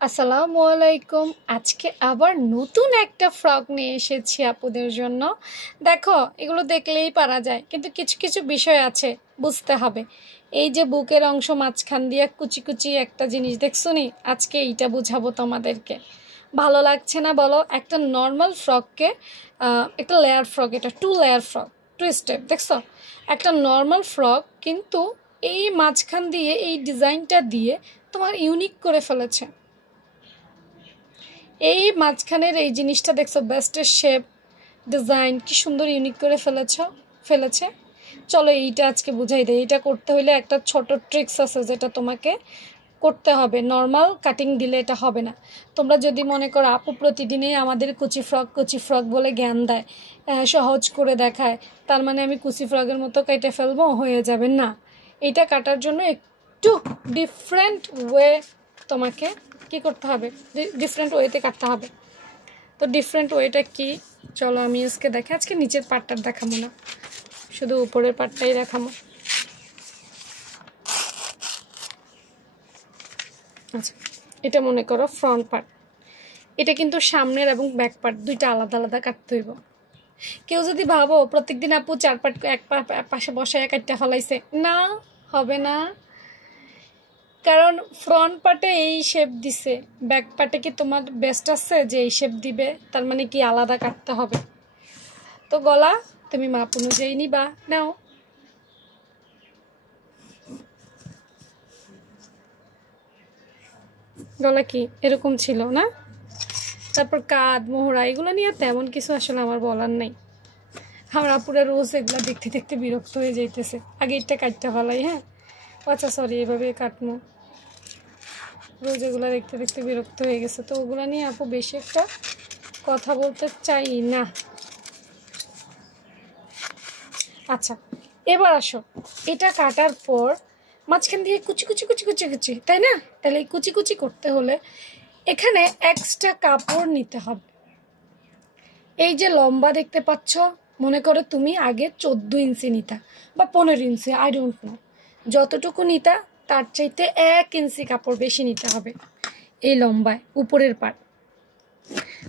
আসসালামু আলাইকুম। আজকে আবার নতুন একটা ফ্রক নিয়ে এসেছি আপুদের জন্য। দেখো, এগুলো দেখলেই পারা যায়, কিন্তু কিছু কিছু বিষয় আছে, বুঝতে হবে। এই যে বুকের অংশ মাঝখান দিয়ে কুচি কুচি একটা জিনিস দেখছো নি, আজকে এইটা বুঝাবো তোমাদেরকে। ভালো লাগছে না বলো? একটা নর্মাল ফ্রককে একটা লেয়ার ফ্রক, এটা 2 লেয়ার ফ্রক, 2 স্টেপ, দেখছো? একটা নর্মাল ফ্রক কিন্তু এই মাঝখান দিয়ে এই ডিজাইনটা দিয়ে তোমার ইউনিক করে ফেলেছে। এই মাঝখানের এই জিনিসটা দেখছো, বেস্টের শেপ, ডিজাইন কি সুন্দর ইউনিক করে ফেলেছে। চলো এইটা আজকে বুঝাই দেয়। এটা করতে হলে একটা ছোট ট্রিক্স আছে যেটা তোমাকে করতে হবে। নর্মাল কাটিং দিলে এটা হবে না। তোমরা যদি মনে করো আপু প্রতিদিনই আমাদের কুচি ফ্রক বলে জ্ঞান দেয়, সহজ করে দেখায়, তার মানে আমি কুচি ফ্রকের মতো কেটে ফেলবো, হয়ে যাবে না। এটা কাটার জন্য একটু ডিফারেন্ট ওয়ে তোমাকে কি করতে হবে, ডিফারেন্ট ওয়েতে কাটতে হবে। তো ডিফারেন্ট ওয়েটা কি, চলো আমি আজকে দেখে, আজকে নিচের পার্টটা দেখাবো না, শুধু উপরের পার্টটাই দেখাবো। আচ্ছা, এটা মনে করো ফ্রন্ট পার্ট। এটা কিন্তু সামনের এবং ব্যাক পার্ট দুইটা আলাদা আলাদা কাটতে হইব। কেউ যদি ভাবো প্রত্যেকদিন আপু 4 পার্ট এক পাশে বসায় কাটতে ফেলাইছে, না, হবে না। কারণ ফ্রন্ট পার্টে এই শেপ দিছে, ব্যাক পার্টে কি তোমার বেস্ট আছে যে এই শেপ দিবে? তার মানে কি আলাদা কাটতে হবে। তো গলা তুমি মাপ অনুযায়ী নিবা, নাও। গলা কি এরকম ছিল না? তারপর কাঁধ, মোহরা, এগুলো নিয়ে তেমন কিছু আসলে আমার বলার নাই। আমার আপুরা রোজ এগুলো দেখতে দেখতে বিরক্ত হয়ে যাইতেছে। আগে এটা কাটতে ফেলাই, হ্যাঁ, আচ্ছা সরি, এভাবে কাটবো। রোজ এগুলো দেখতে দেখতে বিরক্ত হয়ে গেছে, তো ওগুলো নিয়ে আপু বেশি একটা কথা বলতে চাই না। আচ্ছা, এবার আসো, এটা কাটার পর মাঝখান দিয়ে কুচি কুচি কুচি কুচি কুচি, তাই না? তাহলে এই কুচি কুচি করতে হলে এখানে এক্সট্রা কাপড় নিতে হবে। এই যে লম্বা দেখতে পাচ্ছ, মনে করো তুমি আগে 14 ইঞ্চি নিতা বা 15 ইঞ্চি, আই ডোন্ট নো, যতটুকু নিতা তার চাইতে 1 ইঞ্চি কাপড় বেশি নিতে হবে এই লম্বায়। উপরের পার্ট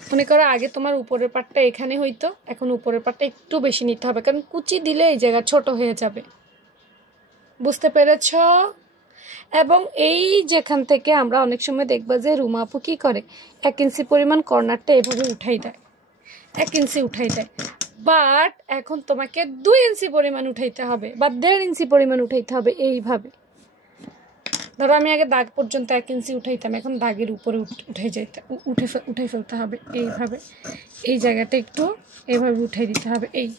মনে করো আগে তোমার উপরের পার্টটা এখানে হইতো, এখন উপরের পার্টটা একটু বেশি নিতে হবে, কারণ কুচি দিলে এই জায়গা ছোট হয়ে যাবে। বুঝতে পেরেছ? এবং এই যেখান থেকে আমরা অনেক সময় দেখবা যে রুমা আপু কী করে, 1 ইঞ্চি পরিমাণ কর্নারটা এভাবে উঠাই দেয়, 1 ইঞ্চি উঠাই দেয়। বাট এখন তোমাকে 2 ইঞ্চি পরিমাণ উঠাইতে হবে বা 1.5 ইঞ্চি পরিমাণ উঠাইতে হবে। এইভাবে ধরো আমি আগে দাগ পর্যন্ত 1 ইঞ্চি উঠাইতাম, এখন দাগের উপরে উঠে ফেলতে হবে এইভাবে। এই জায়গাটা একটু এইভাবে উঠাই দিতে হবে, এই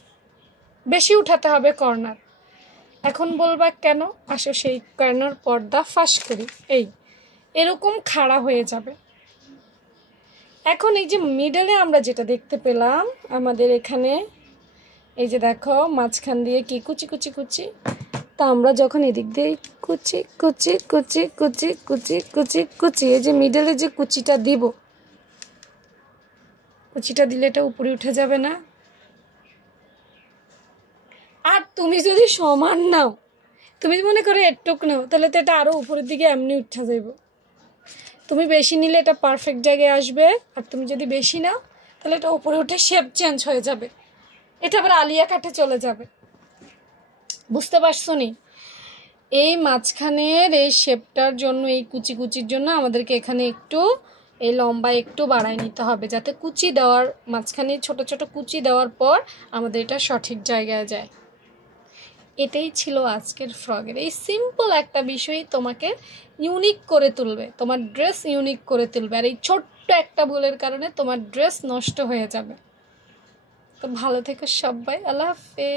বেশি উঠাতে হবে কর্নার। এখন বলবা কেন? আসো সেই কর্নার পর্দা ফাঁস করি, এই এরকম খাড়া হয়ে যাবে। এখন এই যে মিডলে আমরা যেটা দেখতে পেলাম আমাদের এখানে, এই যে দেখো মাঝখান দিয়ে কি কুচি কুচি কুচি, তা আমরা যখন এদিক দিয়ে কুচি কুচি কুচি কুচি কুচি কুচি কুচি, এই যে মিডলে যে কুচিটা দিব, কুচিটা দিলে এটা উপরে উঠে যাবে না? আর তুমি যদি সমান নাও, তুমি মনে করো এটুক নাও, তাহলে তো এটা আরো উপরের দিকে এমনি উঠে যাইব। তুমি বেশি নিলে এটা পারফেক্ট জায়গায় আসবে, আর তুমি যদি বেশি নাও তাহলে এটা উপরে উঠে শেপ চেঞ্জ হয়ে যাবে, এটা আবার আলিয়া কাটে চলে যাবে। বুঝতে পারছো নি? এই মাঝখানের এই শেপটার জন্য, এই কুচি কুচির জন্য আমাদেরকে এখানে একটু এই লম্বা একটু বাড়াই নিতে হবে, যাতে কুচি দেওয়ার মাঝখানে ছোট ছোট কুচি দেওয়ার পর আমাদের এটা সঠিক জায়গায় যায়। এটাই ছিল আজকের ফ্রকের এই সিম্পল একটা বিষয়, তোমাকে ইউনিক করে তুলবে, তোমার ড্রেস ইউনিক করে তুলবে। আর এই ছোট্ট একটা ভুলের কারণে তোমার ড্রেস নষ্ট হয়ে যাবে। তো ভালো থেকো সবাই, আল্লাহ হাফেজ।